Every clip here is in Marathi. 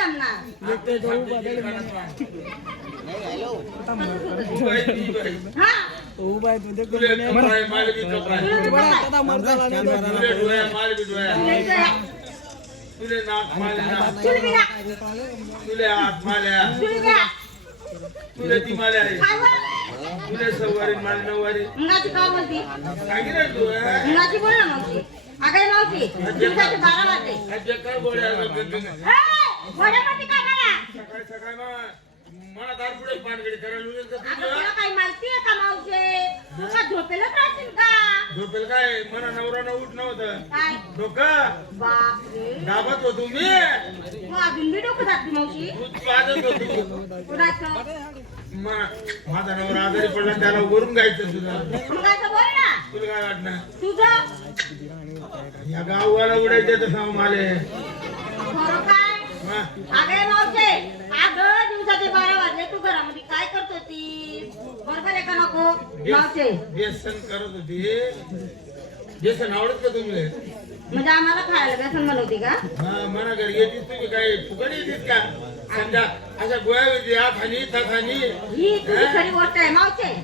जमणार तुले नाक, माल नाक. तुला बी ना. तुले हात, माल्या. तुला ती माल्या? तुले सव्वारी, माल नऊवारी. मुंगाची काय बोलती सांगी ना तू? मुंगाची बोल ना अगं मावशी. दिवसाचे बारा वाजले काय बोलले, काय-? सकाळी सकाळी मग मला पानगडी करायला काही माहिती आहे का मावशे? का? झोपेल काय? मला नवरा उठ नव्हतं. काय? डोकं? बापरे. दाबत होतो मी. मग अजून बी डोकं जाते मावशी. दूध पाजत होतो. कुणाचं मा- माझा नवरा आजारी पडला त्याला वरून गायचं तुझा. बोल ना. तुला काय वाटणार? तुझं? या गावाला उडायचं तर सांग माले खरं अगे मावशे अगं दिवसाचे बारा वाजले. तू घरामध्ये काय करत होती बरोबर आहे का नको? मावशे. व्यसन करत होती. व्यसन आवडत का तुम्ही म्हणजे आम्हाला खायला बेसन बनवती का? हा म्हणा घरी येतीस तुम्ही काय फुकट येतीस का? समजा अशा गोळ्या हात हानी तात हानी ही तुझी खरी गोष्ट आहे मावशे.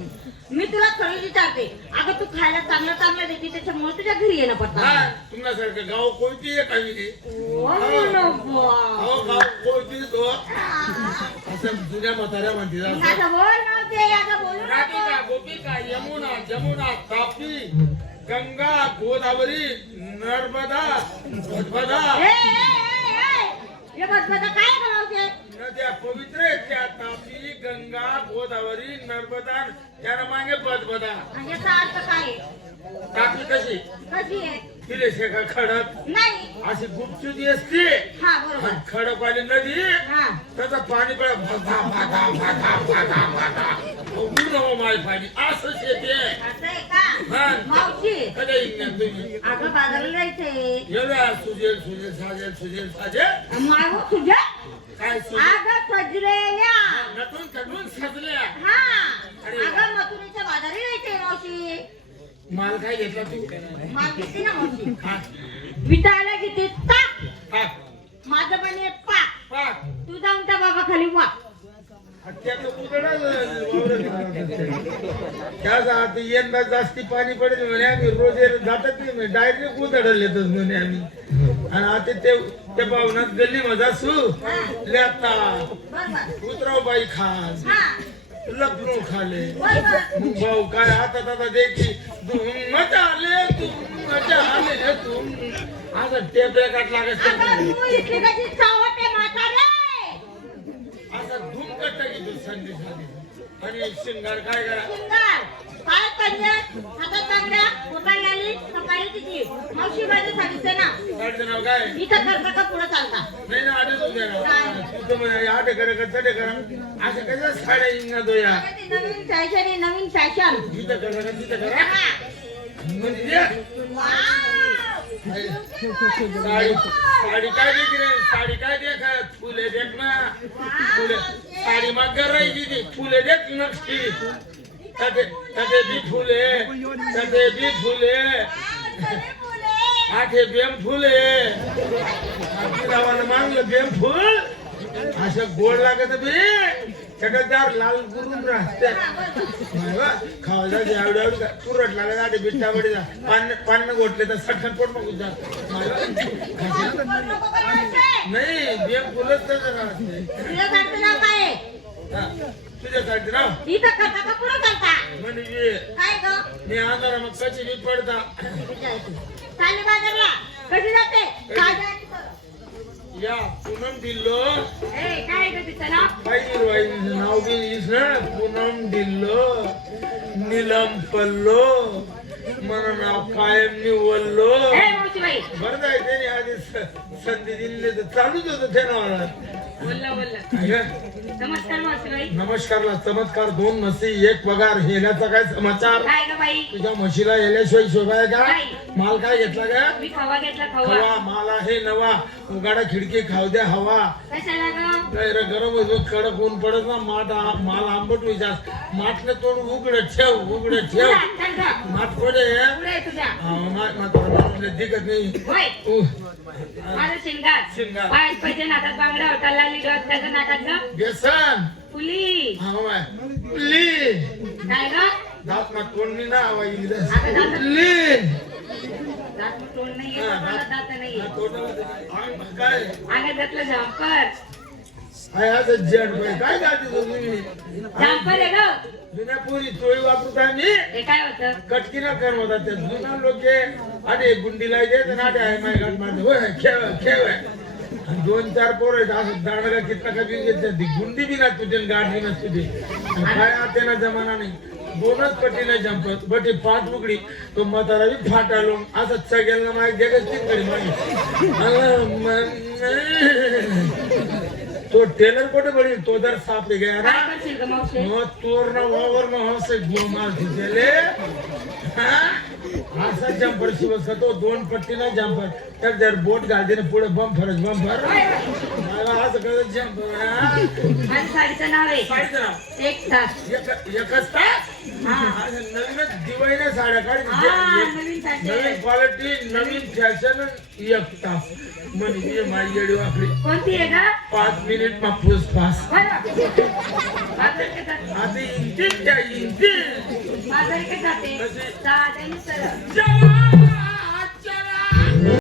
मी तुला खरी विचारते. अगं तू खायला चांगलं चांगलं देते त्याच्यामुळे तुझ्या घरी येणं पडतं. हा तुमच्यासारखं गाव कोणती आहे काही. अहो गाव कोणती तो? असं जुन्या म्हाताऱ्या म्हणते राधिका गोपिका यमुना जमुना तापी गंगा गोदावरी नर्मदा. हे करावते नद्या पवित्र आहेत त्या तापी गंगा गोदावरी नर्मदा त्याला मागे आहे? तापी कशी? कशी आहे? तिले शेका खडक नाही अशी गुपचुदी असते हा बरोबर आणि खडक वाली नदी हा त्याचं पाणी पडा भागा भागा भागा भागा भागा पूर्ण हो माय पाणी असं शेती आहे असं आहे का हा. मावशी कधी इंग्लंड तुम्ही अगं बाजारला जायचंय एवढा सुजेल सुजेल साजेल सुजेल साजेल हो तुझ्या काय सुजेल अगं सजलेल्या नटून कटून सजल्या हा अगं मथुरीच्या बाजारी जायचंय मावशी माल काय घेतला तू? माल किती ना मावशी विटायला किती टाक माझं पण एक पाक पाक तू जाऊन त्या बाबा खाली वा त्याचं आता यंदा जास्ती पाणी पडेल म्हणे आम्ही रोज जातच नाही म्हणे. डायरेक्ट उधडल येतच म्हणे आम्ही. आणि आता ते त्या पाहुण्यात गल्ली मजा सू लेता उतराव बाई खास हा. लखनऊ खाले. मग भाऊ काय आता दादा देखी मत आले मजा आले रे तू असं टेप रेकाट लागत असं धूम कट्टा की तू संधी झाली आणि शिंगार काय करा? काय पंजाब तिची मावशी माझं सांगितलं ना. साडीचं नाव काय? इथं का पुढे चालता. नाही ना म्हणे आठ करा का चढे करा असं कसं साड्या इंगा तो या? अगं ती नवीन फॅशन आहे नवीन फॅशन. इथं करा का तिथं करा. म्हणजे. साडी साडी काय देख रे? साडी काय देख? फुले देख ना. फुले साडी मग करायची ती फुले देख नक्की तसे तसे बी फुले. तसे बी फुले. आठे बेम फुले. गावानं मागलं बेम फुल. असं गोड लागत बी. चटकदार लाल गुरून राहते खावायला एवढं एवढं तुरट लागत आधी बिट्टा बडी पान पान गोठले तर सटकन पोट मग नाही बेम फुलच तर तुझ्यासाठी राव. इथं करता का पुढे चालता. म्हणजे काय ग? मी अंधारा मग कशी मी पडता? चालली बाजारला. कशी जाते? ताज्या आणि सरळ. या पूनम दिल्लो ए, काय ग तिचं नाव? काही हिरवाईचं नाव घेईस ना पूनम दिल्लो नीलम पल्लो. मला नाव कायम निवडलो ए मावशीबाई. बरं जाय त्याने आधी स- संधी दिली तर चालूच होतं ते नावाला बोलला बोलला. नमस्कार मावशीबाई. नमस्कारला चमत्कार दोन म्हशी एक पगार. हेल्याचा काय समाचार? काय ग बाई. तुझ्या म्हशीला हेल्याशिवाय शोभाय का? नाही. माल काय घेतला का मी खवा घेतला खवा. माल आहे नवा. उगाडा खिडकी खाऊ द्या हवा. कशाला ग? काय रे गरम होतो कडक ऊन पडत ना माठ आ- माल आंबट विचार माठलं तोड उघड ठेव उघड ठेव. जा, चल ग. माठ पुढे आहे? तुझ्या. नाही. होय. माझं शिंगार. शिंगार. पाय पैसे नाकात बांगड्या होता लाली त्याच्या नाकात व्यसन फुली हा बाय. ली काय ग? दात ना तोंड ना आवाज आता दात ली दात तोंड नाहीये तोंडाला दात नाहीये. काय आणि त्यातलं झांपर. आहे असं जड बाई काय गाते तुम्ही? झांपर आहे ग. जुन्या पोरी चोळी वापरत आम्ही हे काय होतं? कटकी ना कर होता ते जुना लोक. अरे गुंडी लायचे तर नाटे आहे माय गाठ मारते. होय खेळ खेळ आणि दोन चार पोर आहेत असं दांडगा कितना का बिन घेतल्या ती गुंडी बी ना तुझे गाठ बी ना तुझे. काय आता ना जमाना नाही. दोनच पट्टी नाही जंपत बटी पाच उघडी तो म्हातारा बी फाटालो असं चगेल ना मागे जगच तीन कडे मागे तो टेलर कुठे बळी? तो जर सापडे गया ना. मग तोर ना वावर ना हसे गोमाल तिथले असा जम्पर शिवस तो दोन पट्टी ना जंपर तर जर बोट घालते ना पुढे बंफरच बंफर मला असं करत जंपर माझ्या साडीचं नाव आहे. साडीचं नाव? एक तास. एक- एकच तास? असं नवीनच दिवाळीने साड्या हा, काढ नवीन क्वालिटी नवीन फॅशन एक तास. म्हणजे माझी येडी वाकडी कोणती आहे का? पाच मिनिट मा फुस पास. का जाते आता इंजिन त्या इंजिन. जवान!